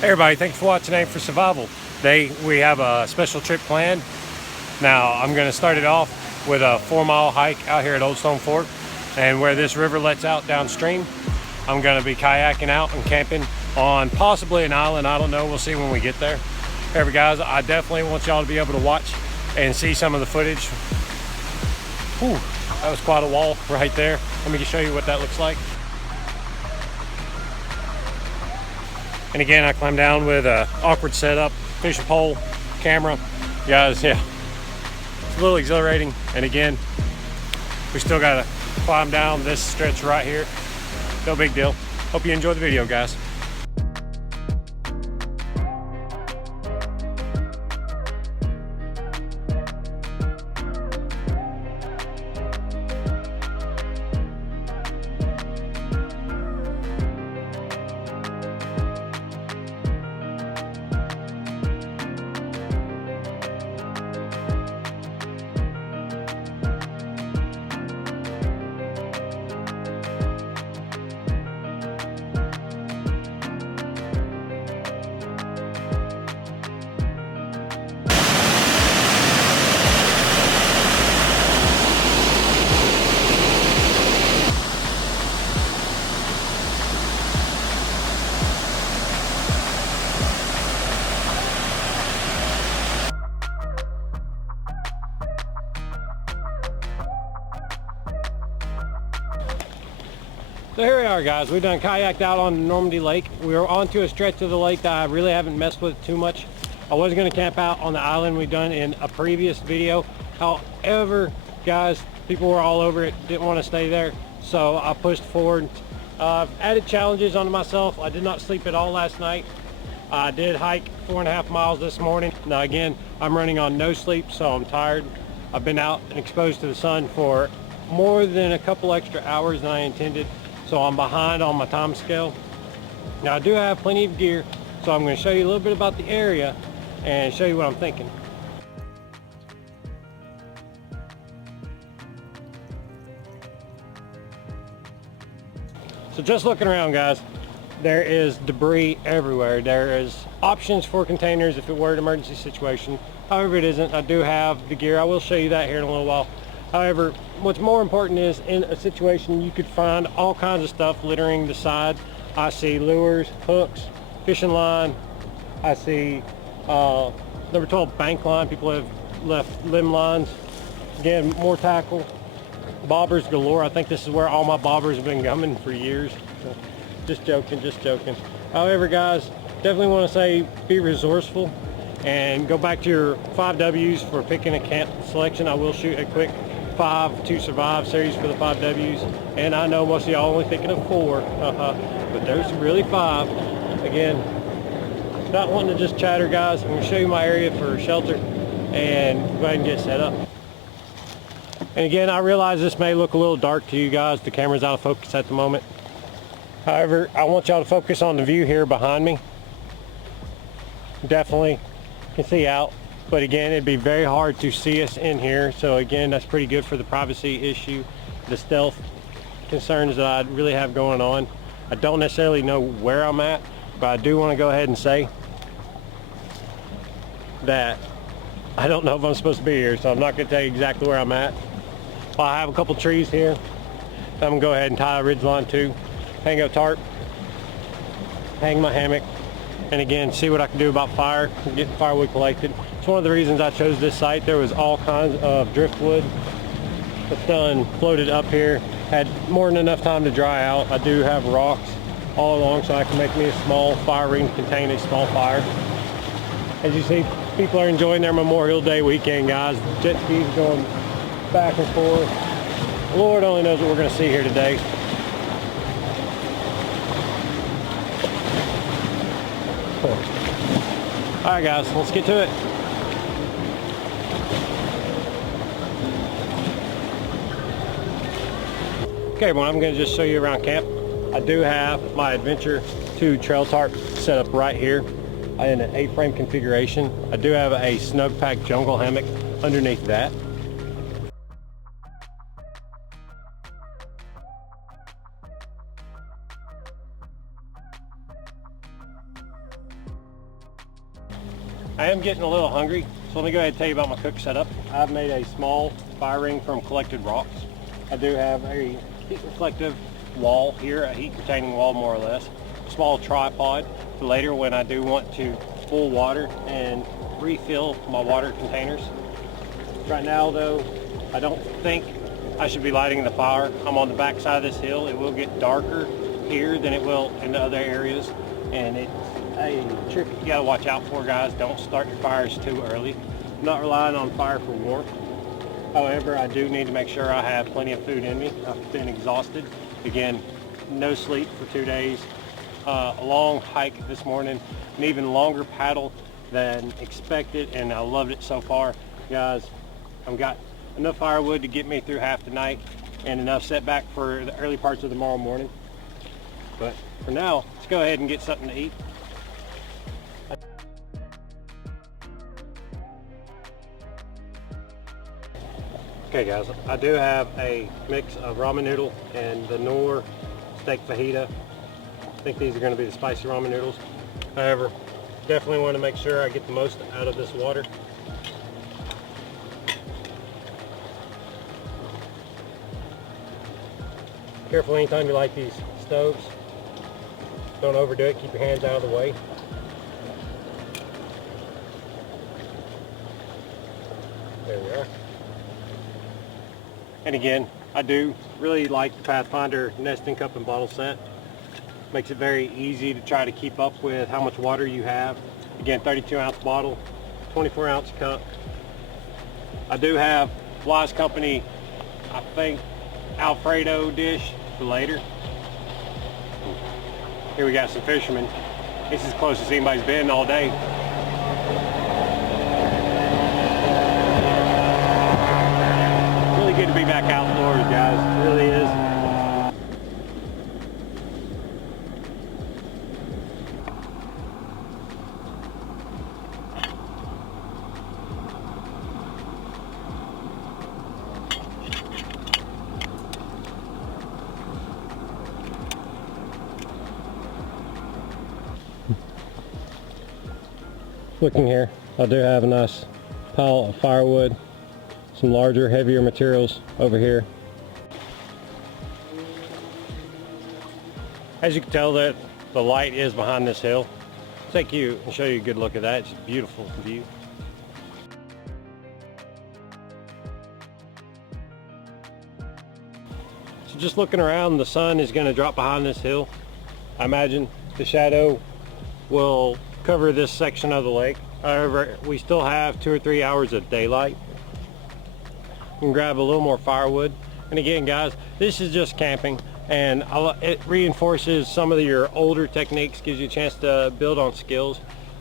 Hey everybody, thanks for watching Aim for Survival. Today we have a special trip planned. Now I'm going to start it off with a 4-mile hike out here at Old Stone Fork, and where this river lets out downstream, I'm going to be kayaking out and camping on possibly an island. I don't know, we'll see when we get there. However guys, I definitely want y'all to be able to watch and see some of the footage. Whew, that was quite a wall right there. Let me just show you what that looks like. And again, I climbed down with an awkward setup, fishing pole, camera. Guys, yeah, it's a little exhilarating. And again, we still gotta climb down this stretch right here. No big deal. Hope you enjoy the video, guys. So here we are, guys. We've done kayaked out on Normandy Lake. We are onto a stretch of the lake that I really haven't messed with too much. I was going to camp out on the island we've done in a previous video. However, guys, people were all over it, didn't want to stay there, so I pushed forward. Added challenges onto myself. I did not sleep at all last night. I did hike 4.5 miles this morning. Now again, I'm running on no sleep, so I'm tired. I've been out and exposed to the sun for more than a couple extra hours than I intended. So I'm behind on my time scale. Now I do have plenty of gear, so I'm going to show you a little bit about the area and show you what I'm thinking. So just looking around, guys, there is debris everywhere. There is options for containers if it were an emergency situation. However, it isn't. I do have the gear. I will show you that here in a little while. However, what's more important is in a situation you could find all kinds of stuff littering the side. I see lures, hooks, fishing line. I see number 12 bank line. People have left limb lines. Again, more tackle. Bobbers galore. I think this is where all my bobbers have been coming for years. So, just joking, just joking. However, guys, definitely want to say be resourceful and go back to your 5 W's for picking a camp selection. I will shoot a quick 5 to survive series for the 5 W's, and I know most of y'all only thinking of 4, but there's really 5. Again, not wanting to just chatter, guys. I'm going to show you my area for shelter and go ahead and get set up. And again, I realize this may look a little dark to you guys. The camera's out of focus at the moment. However, I want y'all to focus on the view here behind me. Definitely can see out. But again, it'd be very hard to see us in here. So again, that's pretty good for the privacy issue, the stealth concerns that I really have going on. I don't necessarily know where I'm at, but I do want to go ahead and say that I don't know if I'm supposed to be here, so I'm not going to tell you exactly where I'm at. Well, I have a couple trees here. I'm going to go ahead and tie a ridge line to, hang a tarp, hang my hammock, and again, see what I can do about fire, getting firewood collected. It's one of the reasons I chose this site. There was all kinds of driftwood that's done, floated up here. Had more than enough time to dry out. I do have rocks all along, so I can make me a small fire ring to contain a small fire. As you see, people are enjoying their Memorial Day weekend, guys. Jet skis going back and forth. Lord only knows what we're going to see here today. All right, guys, let's get to it. Okay, well, I'm going to just show you around camp. I do have my Adventure 2 trail tarp set up right here in an 8-frame configuration. I do have a snug pack jungle hammock underneath that. I am getting a little hungry, so let me go ahead and tell you about my cook setup. I've made a small fire ring from collected rocks. I do have a heat reflective wall here, a heat retaining wall more or less. A small tripod for later when I do want to pull water and refill my water containers. Right now though, I don't think I should be lighting the fire. I'm on the back side of this hill. It will get darker here than it will in the other areas, and it's a trick you gotta watch out for, guys. Don't start your fires too early. I'm not relying on fire for warmth. However, I do need to make sure I have plenty of food in me. I've been exhausted. Again, no sleep for 2 days. A long hike this morning, an even longer paddle than expected, and I loved it so far. Guys, I've got enough firewood to get me through half the night and enough setback for the early parts of tomorrow morning. But for now, let's go ahead and get something to eat. Okay guys, I do have a mix of ramen noodle and the Knorr steak fajita. I think these are going to be the spicy ramen noodles. However, definitely want to make sure I get the most out of this water. Careful anytime you light these stoves. Don't overdo it, keep your hands out of the way. There we are. And again, I do really like the Pathfinder nesting cup and bottle set. Makes it very easy to try to keep up with how much water you have. Again, 32-ounce bottle, 24-ounce cup. I do have Wise Company, I think, Alfredo dish for later. Here we got some fishermen. This is as close as anybody's been all day. Really good to be back outdoors, guys. It really is. Looking here, I do have a nice pile of firewood, some larger, heavier materials over here. As you can tell, that the light is behind this hill. I'll take you and show you a good look at that. It's a beautiful view. So just looking around, the sun is going to drop behind this hill. I imagine the shadow will cover this section of the lake. However, we still have 2 or 3 hours of daylight. You can grab a little more firewood. And again, guys, this is just camping, and it reinforces some of your older techniques, gives you a chance to build on skills.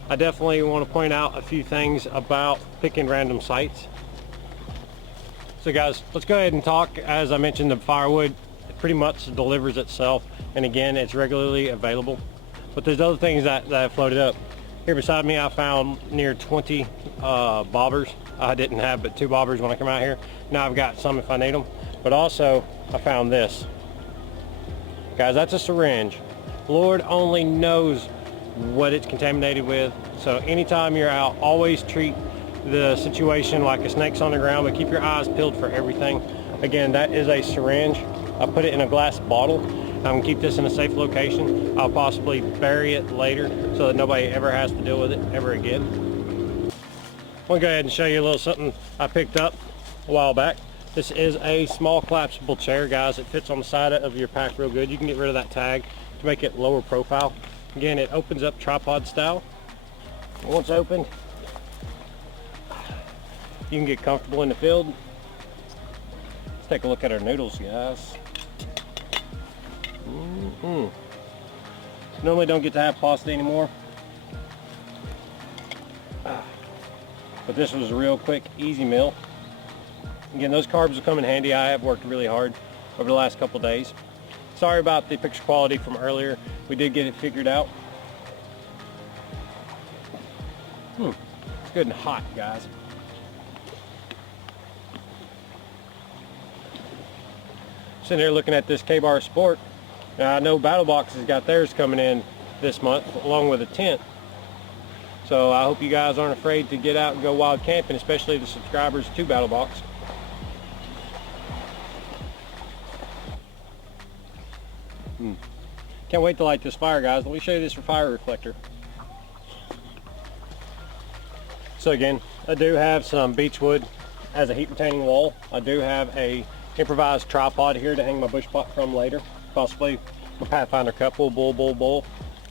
I definitely want to point out a few things about picking random sites. So guys, let's go ahead and talk. As I mentioned, the firewood pretty much delivers itself, and again, it's regularly available. But there's other things that have floated up. Here beside me, I found near 20 bobbers. I didn't have but 2 bobbers when I come out here. Now I've got some if I need them. But also, I found this. Guys, that's a syringe. Lord only knows what it's contaminated with. So anytime you're out, always treat the situation like a snake's on the ground, but keep your eyes peeled for everything. Again, that is a syringe. I put it in a glass bottle. I'm going to keep this in a safe location. I'll possibly bury it later so that nobody ever has to deal with it ever again. I'm going to go ahead and show you a little something I picked up a while back. This is a small collapsible chair, guys. It fits on the side of your pack real good. You can get rid of that tag to make it lower profile. Again, it opens up tripod style. Once opened, you can get comfortable in the field. Let's take a look at our noodles, guys. Normally don't get to have pasta anymore, but this was a real quick, easy meal. Again, those carbs will come in handy. I have worked really hard over the last couple days. Sorry about the picture quality from earlier. We did get it figured out. It's good and hot, guys. Sitting here looking at this K-Bar Sport. Now, I know Battle Box has got theirs coming in this month along with a tent. So I hope you guys aren't afraid to get out and go wild camping, especially the subscribers to BattleBox. Can't wait to light this fire, guys. Let me show you this fire reflector. So again, I do have some beechwood as a heat retaining wall. I do have a improvised tripod here to hang my Bushpot from later. Possibly my Pathfinder cup. We'll bowl.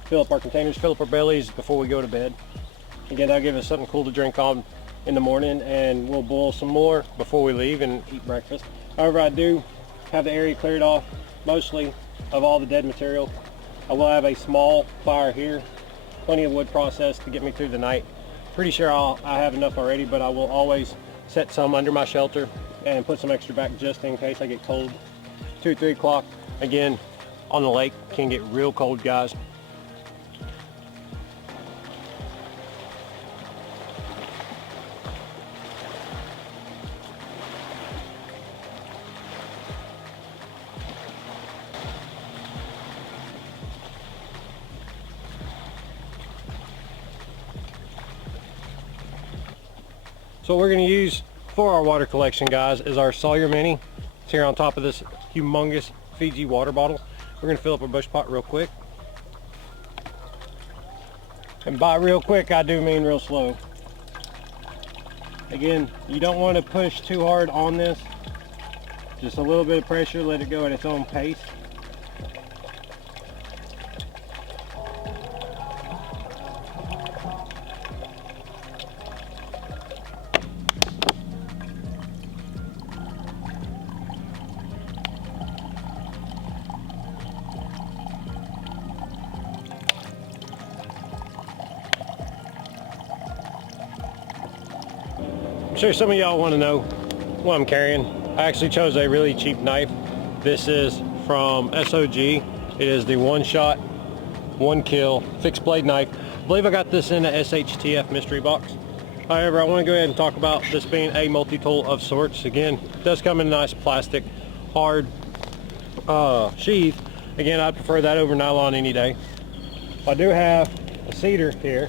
Fill up our containers, fill up our bellies before we go to bed. Again, that'll give us something cool to drink on in the morning, and we'll boil some more before we leave and eat breakfast. However, I do have the area cleared off mostly of all the dead material. I will have a small fire here, plenty of wood processed to get me through the night. Pretty sure I have enough already, but I will always set some under my shelter and put some extra back just in case I get cold. 2 or 3 o'clock, again, on the lake can get real cold, guys. So what we're going to use for our water collection, guys, is our Sawyer Mini. It's here on top of this humongous Fiji water bottle. We're going to fill up our Bushpot real quick. And by real quick, I do mean real slow. Again, you don't want to push too hard on this. Just a little bit of pressure, let it go at its own pace. I'm sure some of y'all want to know what I'm carrying. I actually chose a really cheap knife. This is from SOG. It is the One Shot, One Kill fixed blade knife. I believe I got this in a SHTF mystery box. However, I want to go ahead and talk about this being a multi-tool of sorts. Again, it does come in a nice plastic, hard sheath. Again, I'd prefer that over nylon any day. I do have a cedar here.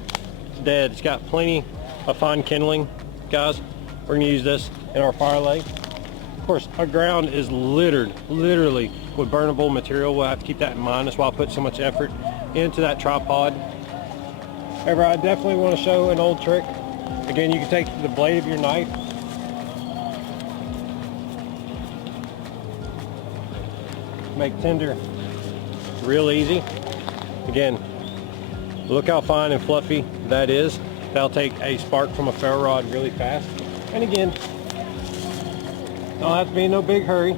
It's dead. It's got plenty of fine kindling, guys. We're going to use this in our fire lay. Of course, our ground is littered, literally, with burnable material. We'll have to keep that in mind. That's why I put so much effort into that tripod. However, I definitely want to show an old trick. Again, you can take the blade of your knife, make tinder real easy. Again, look how fine and fluffy that is. That'll take a spark from a ferro rod really fast. And again, don't have to be in no big hurry.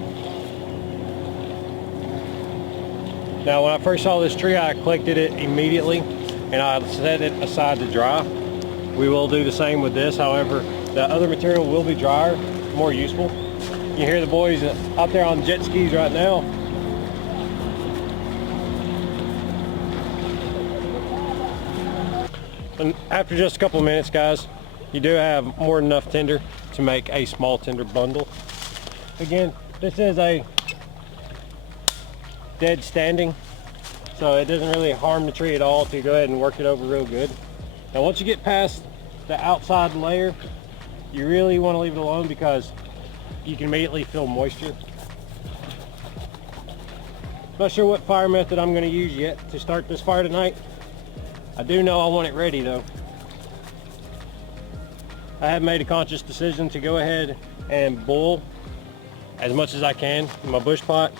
Now, when I first saw this tree, I collected it immediately and I set it aside to dry. We will do the same with this. However, the other material will be drier, more useful. You hear the boys out there on jet skis right now. And after just a couple of minutes, guys, you do have more than enough tinder to make a small tinder bundle. Again, this is a dead standing, so it doesn't really harm the tree at all if you go ahead and work it over real good. Now, once you get past the outside layer, you really want to leave it alone because you can immediately feel moisture. Not sure what fire method I'm going to use yet to start this fire tonight. I do know I want it ready though. I have made a conscious decision to go ahead and boil as much as I can in my Bushpot,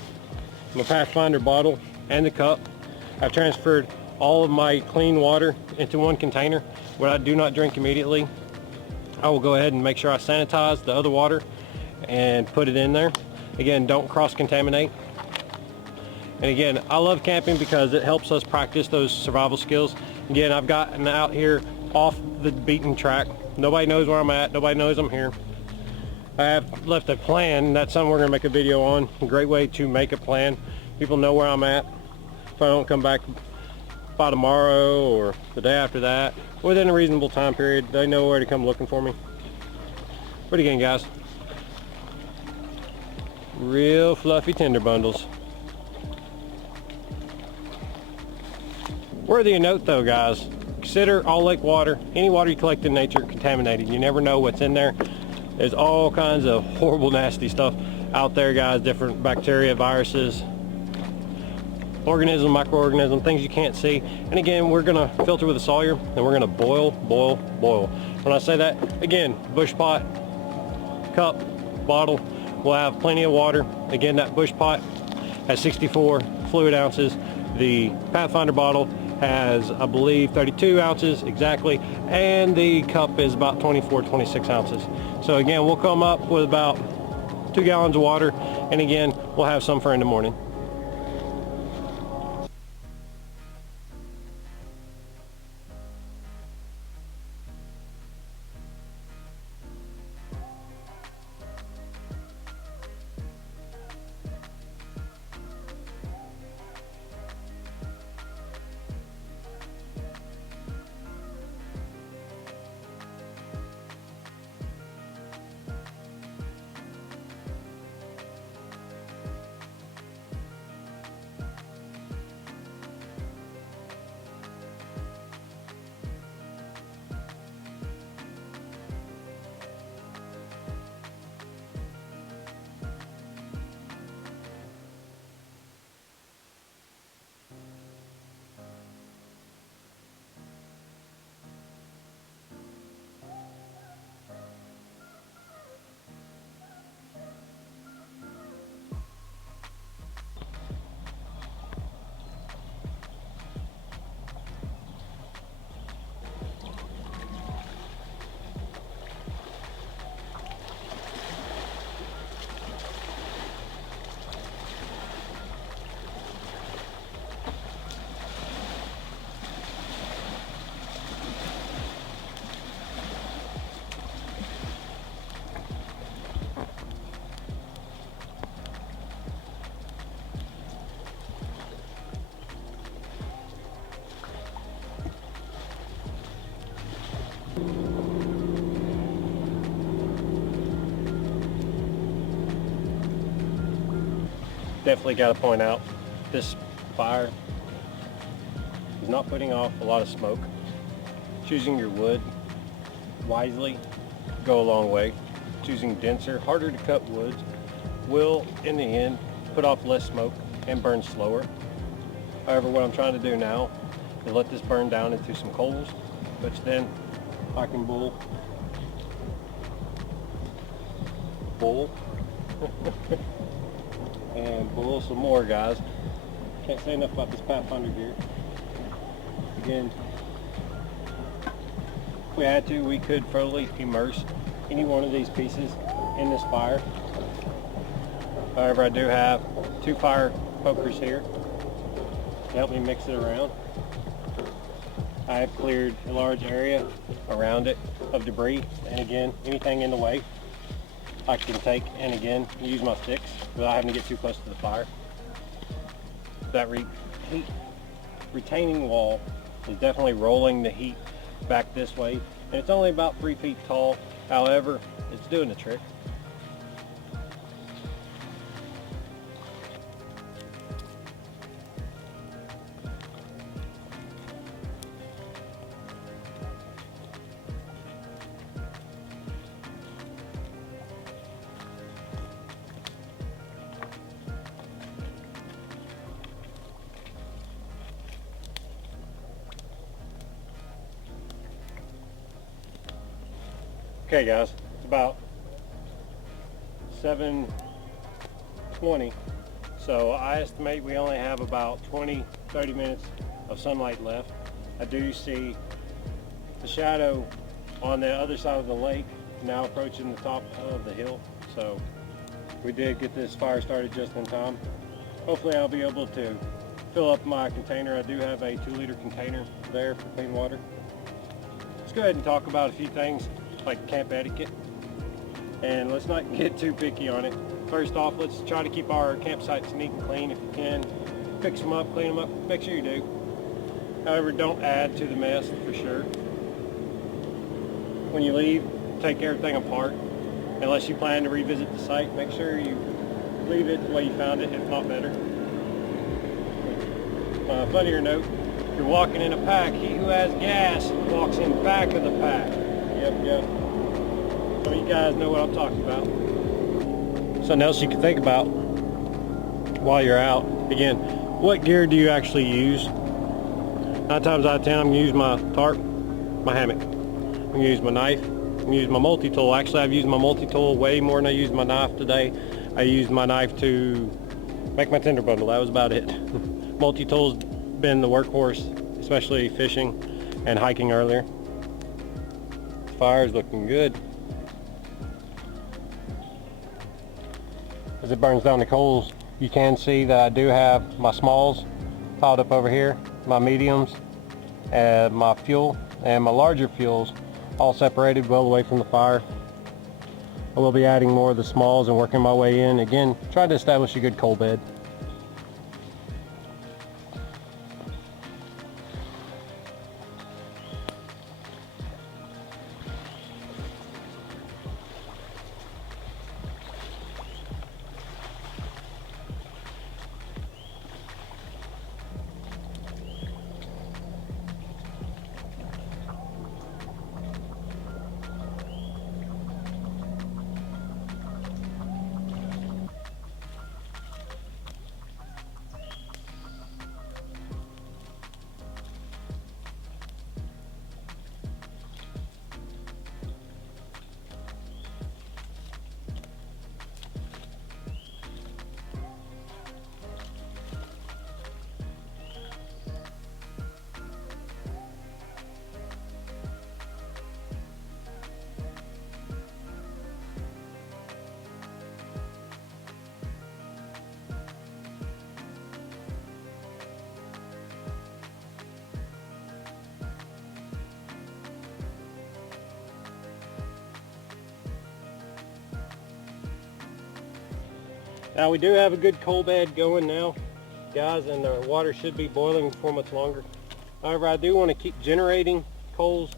my Pathfinder bottle, and the cup. I've transferred all of my clean water into one container. What I do not drink immediately, I will go ahead and make sure I sanitize the other water and put it in there. Again, don't cross-contaminate. And again, I love camping because it helps us practice those survival skills. Again, I've gotten out here off the beaten track. Nobody knows where I'm at. Nobody knows I'm here. I have left a plan, and that's something we're going to make a video on. A great way to make a plan. People know where I'm at. If I don't come back by tomorrow or the day after that, within a reasonable time period, they know where to come looking for me. But again, guys, real fluffy tinder bundles. Worthy of note though, guys, consider all lake water, any water you collect in nature, contaminated. You never know what's in there. There's all kinds of horrible, nasty stuff out there, guys. Different bacteria, viruses, organisms, microorganisms, things you can't see. And again, we're gonna filter with a Sawyer, and we're gonna boil. When I say that, again, bush pot, cup, bottle, will have plenty of water. Again, that bush pot has 64 fluid ounces. The Pathfinder bottle has, I believe, 32 ounces exactly, and the cup is about 24, 26 ounces. So again, we'll come up with about 2 gallons of water, and again, we'll have some for in the morning. Definitely got to point out, this fire is not putting off a lot of smoke. Choosing your wood wisely go a long way. Choosing denser, harder to cut woods will, in the end, put off less smoke and burn slower. However, what I'm trying to do now is let this burn down into some coals, which then I can boil and boil some more, guys. Can't say enough about this Pathfinder gear. Again, if we had to, we could fully immerse any one of these pieces in this fire. However, I do have 2 fire pokers here to help me mix it around. I have cleared a large area around it of debris, and again, anything in the way I can take and again use my sticks without having to get too close to the fire. That heat retaining wall is definitely rolling the heat back this way, and it's only about 3 feet tall. However, it's doing the trick. Okay guys, it's about 7:20, so I estimate we only have about 20-30 minutes of sunlight left. I do see the shadow on the other side of the lake now approaching the top of the hill, so we did get this fire started just in time. Hopefully I'll be able to fill up my container. I do have a 2-liter container there for clean water. Let's go ahead and talk about a few things like camp etiquette, and let's not get too picky on it. First off, let's try to keep our campsites neat and clean if you can. Fix them up, clean them up, make sure you do. However, don't add to the mess for sure. When you leave, take everything apart. Unless you plan to revisit the site, make sure you leave it the way you found it, if not better. Funnier note, You're walking in a pack. He who has gas walks in back of the pack. Yep. So you guys know what I'm talking about. Something else you can think about while you're out. Again, what gear do you actually use? 9 times out of 10, I'm going to use my tarp, my hammock. I'm going to use my knife. I'm going to use my multi-tool. Actually, I've used my multi-tool way more than I used my knife today. I used my knife to make my tinder bundle. That was about it. Multi-tool's been the workhorse, especially fishing and hiking earlier. The fire's looking good. As it burns down the coals, you can see that I do have my smalls piled up over here, my mediums, and my fuel, and my larger fuels all separated well away from the fire. I will be adding more of the smalls and working my way in. Again, trying to establish a good coal bed. Now we do have a good coal bed going now, guys, and the water should be boiling before much longer. However, I do want to keep generating coals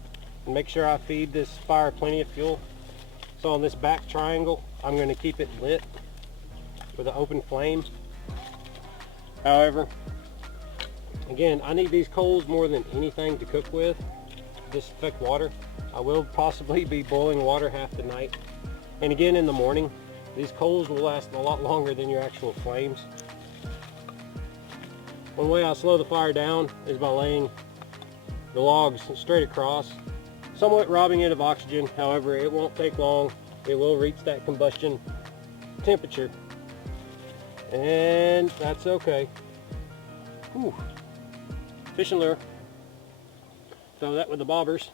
and make sure I feed this fire plenty of fuel. So on this back triangle, I'm going to keep it lit with an open flame. However, again, I need these coals more than anything to cook with. Disinfect water. I will possibly be boiling water half the night. And again, in the morning, these coals will last a lot longer than your actual flames. One way I slow the fire down is by laying the logs straight across, somewhat robbing it of oxygen. However, it won't take long. It will reach that combustion temperature, and that's okay. Whew. Fishing lure. Throw that with the bobbers.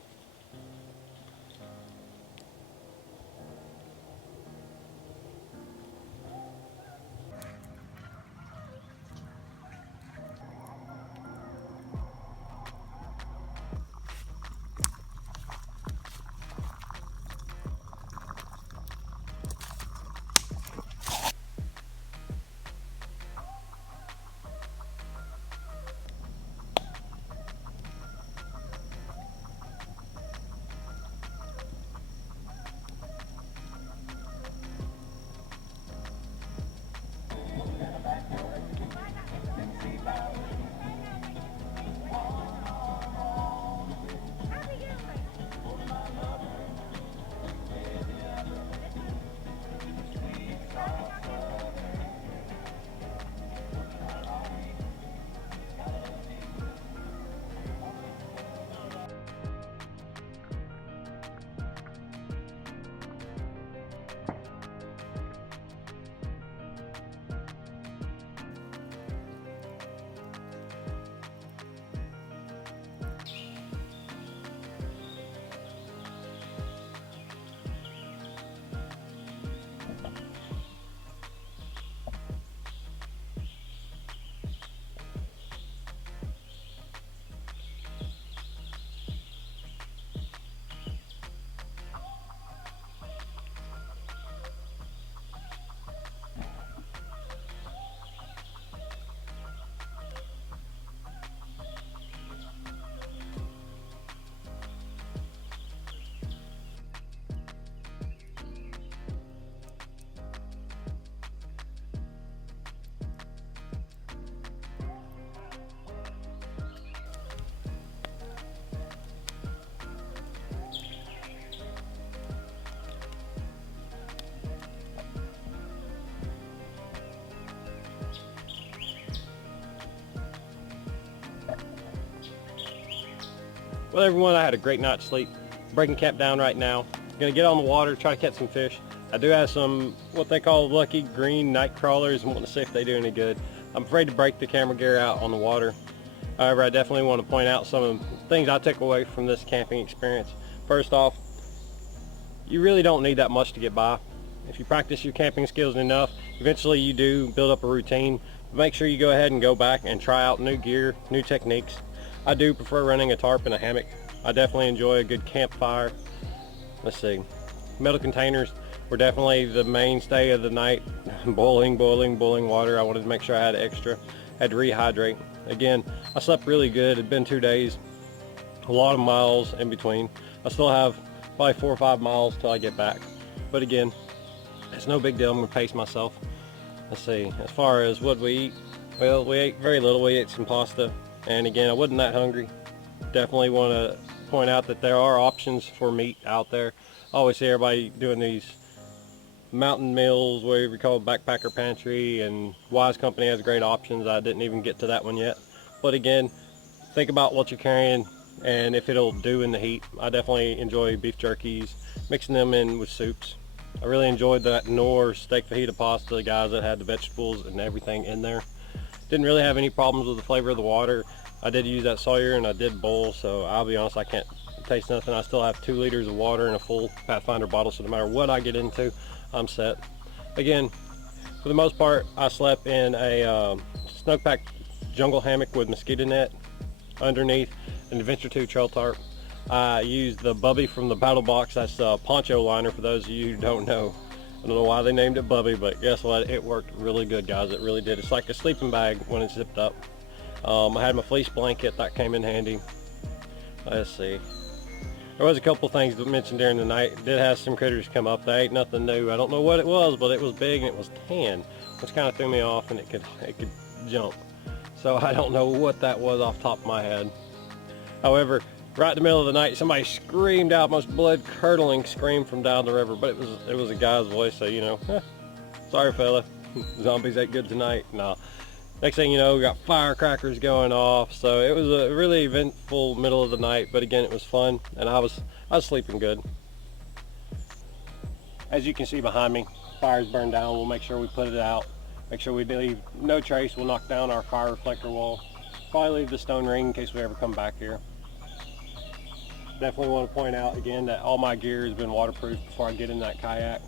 Well, everyone, I had a great night's sleep. Breaking camp down right now. Gonna get on the water, try to catch some fish. I do have some what they call lucky green night crawlers and want to see if they do any good. I'm afraid to break the camera gear out on the water. However, I definitely want to point out some of the things I took away from this camping experience. First off, you really don't need that much to get by. If you practice your camping skills enough, eventually you do build up a routine. But make sure you go ahead and go back and try out new gear, new techniques. I do prefer running a tarp and a hammock. I definitely enjoy a good campfire. Let's see, metal containers were definitely the mainstay of the night. Boiling water. I wanted to make sure I had extra. Had to rehydrate. Again, I slept really good. It'd been 2 days, a lot of miles in between. I still have probably 4 or 5 miles till I get back. But again, it's no big deal. I'm gonna pace myself. Let's see, as far as what we eat, well, we ate very little. We ate some pasta, and again, I wasn't that hungry. Definitely want to point out that there are options for meat out there. I always see everybody doing these mountain meals, whatever you call it, backpacker pantry, and Wise Company has great options. I didn't even get to that one yet. But again, think about what you're carrying and if it'll do in the heat. I definitely enjoy beef jerkies, mixing them in with soups. I really enjoyed that Knorr steak fajita pasta, the guys that had the vegetables and everything in there. Didn't really have any problems with the flavor of the water. I did use that Sawyer and I did boil, so I'll be honest, I can't taste nothing. I still have 2 liters of water in a full Pathfinder bottle, so no matter what I get into, I'm set. Again, for the most part, I slept in a snowpack jungle hammock with mosquito net underneath an Adventure 2 trail tarp. I used the Bubby from the Battle Box. That's a poncho liner for those of you who don't know. I don't know why they named it Bubby, but guess what? It worked really good, guys. It really did. It's like a sleeping bag when it's zipped up. I had my fleece blanket that came in handy. Let's see. There was a couple things that mentioned during the night. It did have some critters come up. They ain't nothing new. I don't know what it was, but it was big and it was tan, which kind of threw me off, and it could jump. So I don't know what that was off the top of my head. However, right in the middle of the night, somebody screamed out, most blood-curdling scream from down the river, but it was a guy's voice, so you know, sorry fella, zombies ain't good tonight. No. Next thing you know, we got firecrackers going off, so it was a really eventful middle of the night, but again, it was fun, and I was sleeping good. As you can see behind me, fire's burned down. We'll make sure we put it out, make sure we leave no trace. We'll knock down our fire reflector wall, probably leave the stone ring in case we ever come back here. Definitely want to point out again that all my gear has been waterproof before I get in that kayak.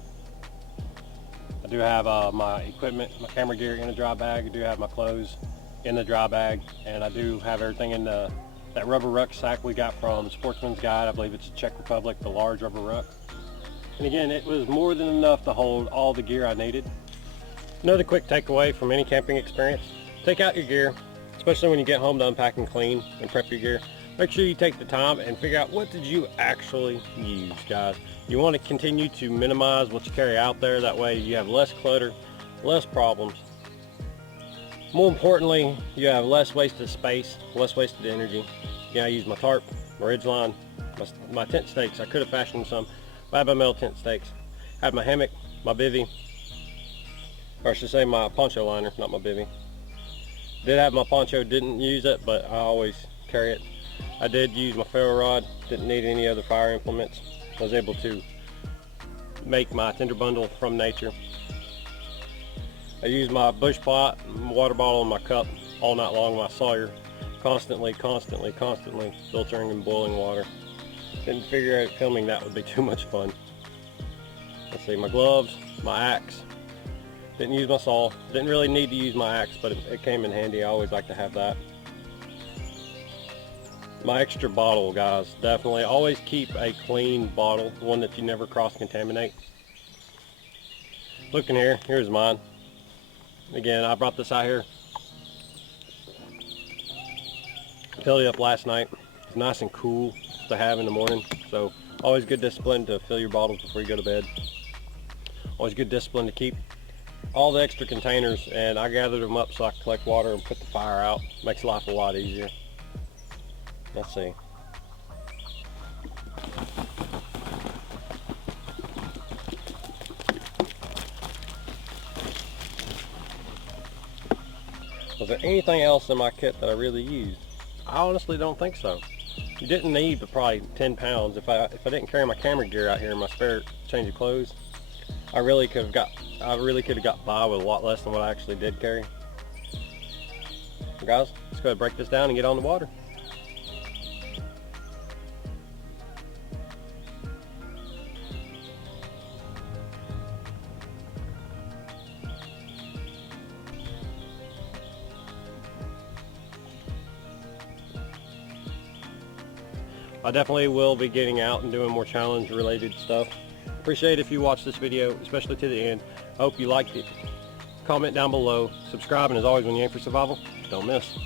I do have my equipment, my camera gear in a dry bag. I do have my clothes in the dry bag, and I do have everything in that rubber rucksack we got from Sportsman's Guide. I believe it's Czech Republic, the large rubber ruck. And again, it was more than enough to hold all the gear I needed. Another quick takeaway from any camping experience: take out your gear, especially when you get home to unpack and clean and prep your gear. Make sure you take the time and figure out what did you actually use, guys. You want to continue to minimize what you carry out there. That way you have less clutter, less problems. More importantly, you have less wasted space, less wasted energy. Yeah, I use my tarp, my ridgeline, my tent stakes. I could have fashioned some, but I have my metal tent stakes. I have my hammock, my bivvy, or I should say my poncho liner, not my bivvy. Did have my poncho, didn't use it, but I always carry it. I did use my ferro rod, didn't need any other fire implements. I was able to make my tinder bundle from nature. I used my Bushpot, water bottle, and my cup all night long, my Sawyer, constantly filtering and boiling water. Didn't figure out filming that would be too much fun. Let's see, my gloves, my axe. Didn't use my saw. Didn't really need to use my axe, but it came in handy. I always like to have that. My extra bottle, guys, definitely always keep a clean bottle, one that you never cross-contaminate. Looking here, here's mine. Again, I brought this out here, filled it up last night. It's nice and cool to have in the morning, so always good discipline to fill your bottles before you go to bed. Always good discipline to keep all the extra containers, and I gathered them up so I can collect water and put the fire out. Makes life a lot easier. Let's see. Was there anything else in my kit that I really used? I honestly don't think so. You didn't need but probably 10 pounds. If I didn't carry my camera gear out here in my spare change of clothes, I really could have got by with a lot less than what I actually did carry. Guys, let's go ahead and break this down and get on the water. I definitely will be getting out and doing more challenge related stuff. Appreciate it if you watch this video, especially to the end. I hope you liked it. Comment down below, subscribe, and as always, when you aim for survival, don't miss.